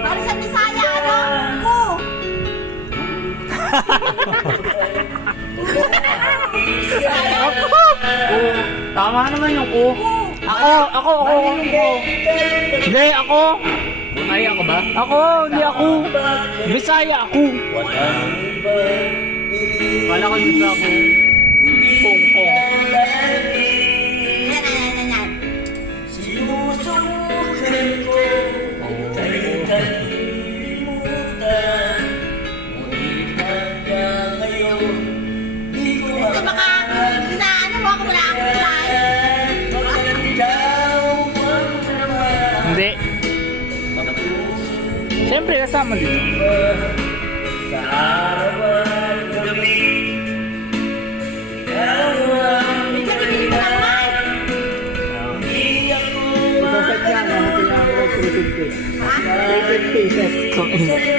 Para sa Bisaya, ano? Ko. Tama naman yung ko. Ako. Hindi, ako. Ay, ako ba? Ako, hindi ako. Bisaya ako. Kala ko dito ako. Kong. Yan. Sinusukan ko kay kalimutan. Ngunit hanggang ngayon, di ko Kasi baka, inaano mo ako wala akong kumain. Bakit ikaw ang naman Hindi. Siyempre, kasama dito. sa araw at gabi? Ikaw ang Bigyan mo naman. hindi ako Isasat yan. Ano ko lang ako 350. Ha? 350 set. sa'yo.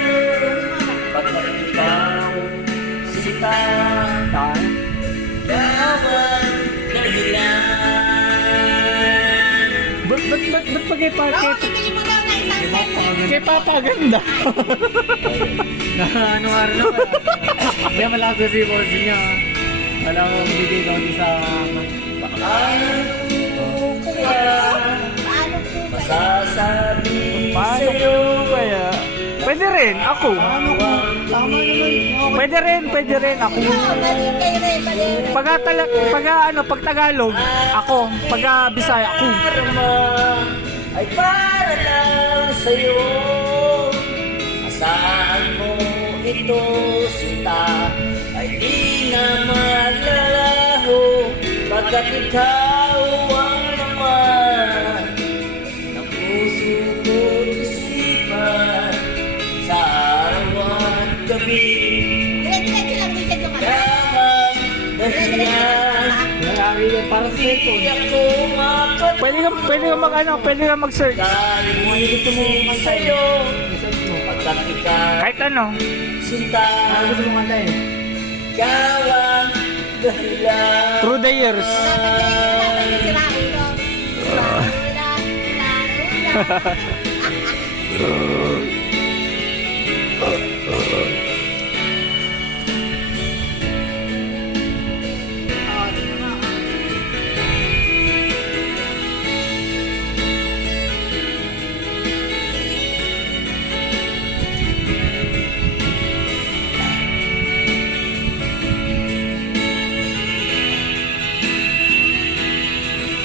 Bakit ikaw sita? Saan? Ikaw ang dahilan. Ba't pa kay Oo, bibili mo daw na isang set. Kay Papa ganda. Na ano nga rin naman. Hindi malakas si boss niya. Alam mo, bigay daw niya sa Ano ko ba Paano po ba? masasabi Paano sa'yo? kaya? Pwede rin, ako. Tama naman. Pwede rin, ako. Balik kayo rin, balik. Pag Tagalog, ako. Pag Bisaya, ako. Karma ay para lang sa'yo. Asahan mo ito, sinta, ay di na malalaho. Pagkat ikaw ang naman ng puso ko't isipan sa araw at gabi. Diretso lang dito yung ano. Lamang dahilan, Lalaki yan para sa ito. hindi ako Pwede ka mag-search. gusto mo sa'yo. Pagkat ikaw Kahit ano. sinta, Ano gusto mo kanta eh? ikaw ang dahilan. Through the years. Dapat yung sira ulo.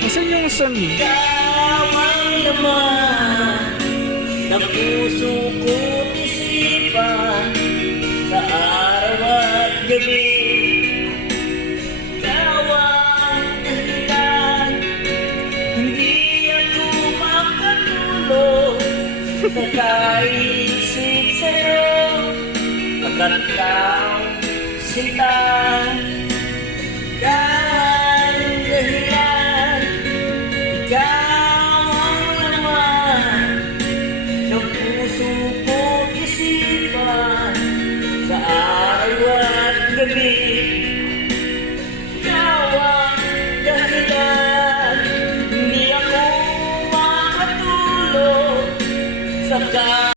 Asan yung son? Ikaw ang naman ng puso ko't isipan sa araw at gabi. Ikaw ang dahilan, hindi ako makatulog sa kaisip sa'yo. Pagkat ikaw sinta, ikaw ang dahilan. Ikaw ang laman ng puso ko't isipan sa araw at gabi.